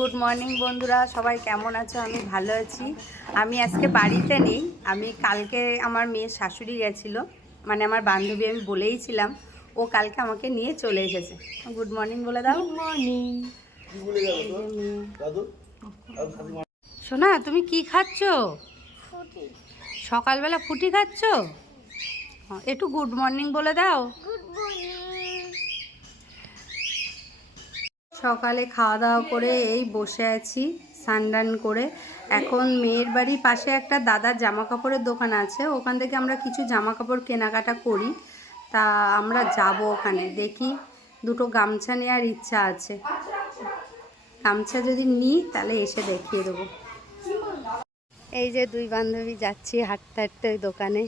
Good morning বন্ধুরা। সবাই কেমন আছো? আমি ভালো আছি। আমি আজকে বাড়িতে নেই। আমি কালকে আমার মেয়ের শাশুড়ি গেছিল। মানে আমার বান্ধবী আমি বলেইছিলাম ও কালকে আমাকে নিয়ে চলে এসেছে। গুড মর্নিং বলে দাও। মর্নিং সোনা তুমি কি খাচ্ছ? সকালবেলা ফুটি খাচ্ছ? একটু গুড মর্নিং বলে দাও। সকালে খাওয়া দাওয়া করে এই বসে আছি সানডান করে। এখন মেয়ের বাড়ির পাশে একটা দাদার জামা কাপড়ের দোকান আছে, ওখান থেকে আমরা কিছু জামা কাপড় কেনাকাটা করি। তা আমরা যাব ওখানে, দেখি দুটো গামছা নেওয়ার ইচ্ছা আছে। গামছা যদি নিই, তাহলে এসে দেখিয়ে দেবো। এই যে দুই বান্ধবী যাচ্ছি হাঁটতে হাঁটতে ওই দোকানে।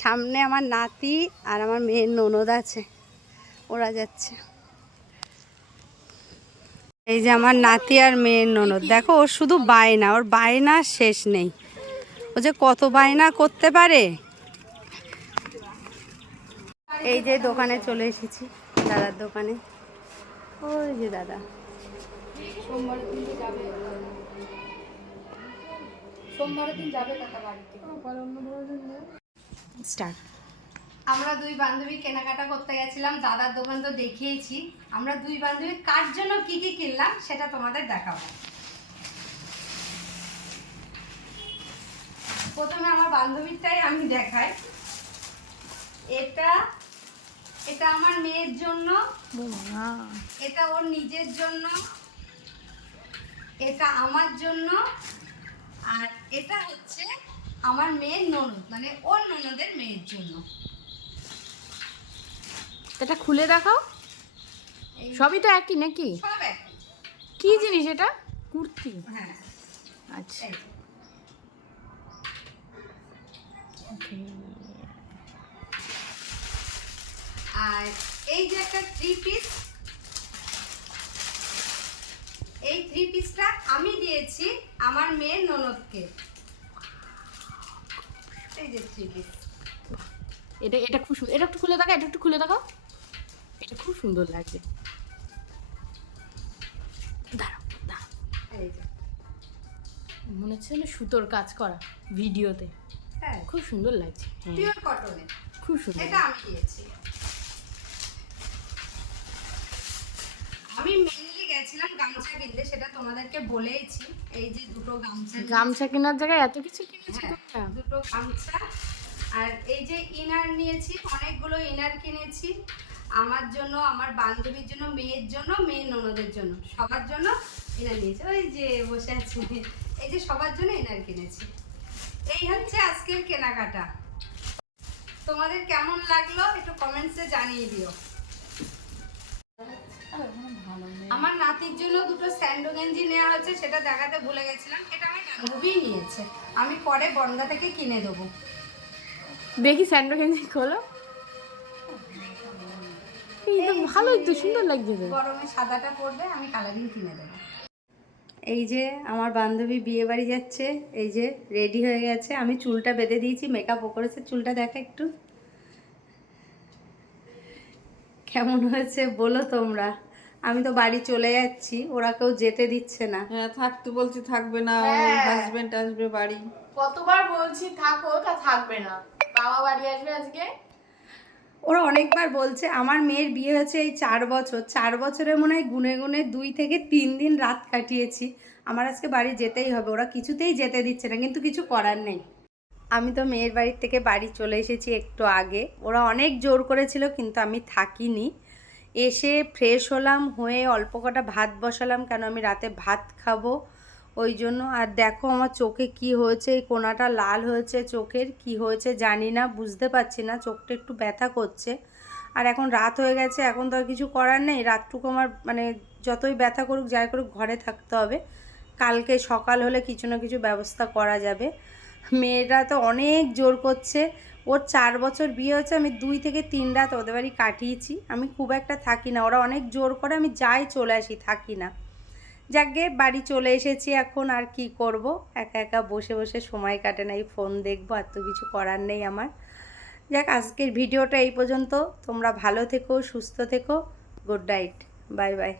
সামনে আমার নাতি আর আমার মেয়ের ননদ আছে, ওরা যাচ্ছে। এই যে আমার নাতি আর মেয়ের ননদ। দেখো ওর শুধু বায়না ওর বায়না শেষ নেই। ও যে কত বায়না করতে পারে? এই যে দোকানে চলে এসেছি দাদার দোকানে। ওই যে দাদা। সোমবার দিন যাবে। কাকা বাড়িতে। স্টার্ট। আমরা দুই বান্ধবী কেনাকাটা করতে গেছিলাম দাদার দোকান তো দেখিয়েছি। আমরা দুই বান্ধবী কার জন্য কি কি কিনলাম সেটা তোমাদের দেখাবো। প্রথমে আমার বান্ধবীরটাই আমি দেখাই। এটা এটা আমার মেয়ের জন্য। এটা ওর নিজের জন্য। এটা আমার জন্য। আর এটা হচ্ছে আমার মেয়ের ননদ মানে ওর ননদের মেয়ের জন্য। এটা খুলে দেখাও। সবই তো একই নাকি? কি জিনিস এটা? কুর্তি। হ্যাঁ। আচ্ছা। আর এই যে একটা থ্রি পিস এই থ্রি পিসটা আমি দিয়েছি আমার মেয়ের ননদকে। এই যে থ্রি পিস এটা এটা খুব এটা একটু খুলে দেখাও এটা একটু খুলে দেখাও। এটা খুব সুন্দর লাগছে। দাঁড়াও মনে হচ্ছে সুতোর কাজ করা ভিডিওতে। হ্যাঁ। খুব সুন্দর লাগছে। হ্যাঁ। খুব সুন্দর এটা আমি মেনলি গেছিলাম গামছা কিনতে সেটা তোমাদেরকে বলেইছি। এই যে দুটো গামছা গামছা কেনার জায়গায় এত কিছু কিনেছি হ্যাঁ, দুটো গামছা। আর এই যে ইনার নিয়েছি অনেকগুলো ইনার কিনেছি। আমার জন্য, আমার বান্ধবীর জন্য, মেয়ের জন্য, মেয়ের ননদের জন্য। সবার জন্য এনার নিয়েছে ওই যে বসে আছে। এই যে সবার জন্য এনার কিনেছি এই হচ্ছে আজকের কেনাকাটা। তোমাদের কেমন লাগল একটু কমেন্টসে জানিয়ে দিও। আমার নাতির জন্য দুটো স্যান্ডো গেঞ্জি নেওয়া হয়েছে, সেটা দেখাতে ভুলে গেছিলাম। এটা আমি বান্ধবী নিয়েছে। আমি পরে বনগা থেকে কিনে দেবো। দেখি স্যান্ডো গেঞ্জি খোলো। ভালোই তো সুন্দর লাগছে গরমে সাদাটা পরবে আমি কালারিং কিনে দেবো। এই যে আমার বান্ধবী বিয়ে বাড়ি যাচ্ছে এই যে রেডি হয়ে গেছে। আমি চুলটা বেঁধে দিয়েছি মেকআপও করেছে চুলটা দেখা একটু। কেমন হয়েছে বলো তোমরা? আমি তো বাড়ি চলে যাচ্ছি ওরা কেউ যেতে দিচ্ছে না। হ্যাঁ থাকতে বলছি থাকবে না হ্যাঁ। হাজবেন্ড আসবে বাড়ি। কতবার বলছি থাকো তা থাকবে না। বাবা বাড়ি আসবে আজকে? ওরা অনেকবার বলছে, আমার মেয়ের বিয়ে হয়েছে এই চার বছর। চার বছরে মনে হয় গুনে গুনে দুই থেকে তিন দিন রাত কাটিয়েছি। আমার আজকে বাড়ি যেতেই হবে। ওরা কিছুতেই যেতে দিচ্ছে না, কিন্তু কিছু করার নেই। আমি তো মেয়ের বাড়ির থেকে বাড়ি চলে এসেছি একটু আগে। ওরা অনেক জোর করেছিল, কিন্তু আমি থাকিনি। এসে ফ্রেশ হলাম, হয়ে অল্প কটা ভাত বসালাম, কেন আমি রাতে ভাত খাব? ওই জন্য আর দেখো আমার চোখে কি হয়েছে, এই কোনাটা লাল হয়েছে চোখের, কি হয়েছে জানি না, বুঝতে পারছি না, চোখটা একটু ব্যথা করছে। আর এখন রাত হয়ে গেছে, এখন তো আর কিছু করার নেই, রাতটুকু আমার মানে যতই ব্যথা করুক, যাই করুক, ঘরে থাকতে হবে। কালকে সকাল হলে কিছু না কিছু ব্যবস্থা করা যাবে। মেয়েরা তো অনেক জোর করছে, ওর চার বছর বিয়ে হয়েছে, আমি দুই থেকে তিন রাত ওদের বাড়ি কাটিয়েছি, আমি খুব একটা থাকি না, ওরা অনেক জোর করে আমি যাই চলে আসি, থাকি না। যাকে বাড়ি চলে এসেছি এখন, আর কি করব? একা একা বসে বসে সময় কাটে না এই ফোন দেখব, আর তো কিছু করার নেই আমার। যাক, আজকের ভিডিওটা এই পর্যন্ত। তোমরা ভালো থেকো, সুস্থ থেকো। Good night bye bye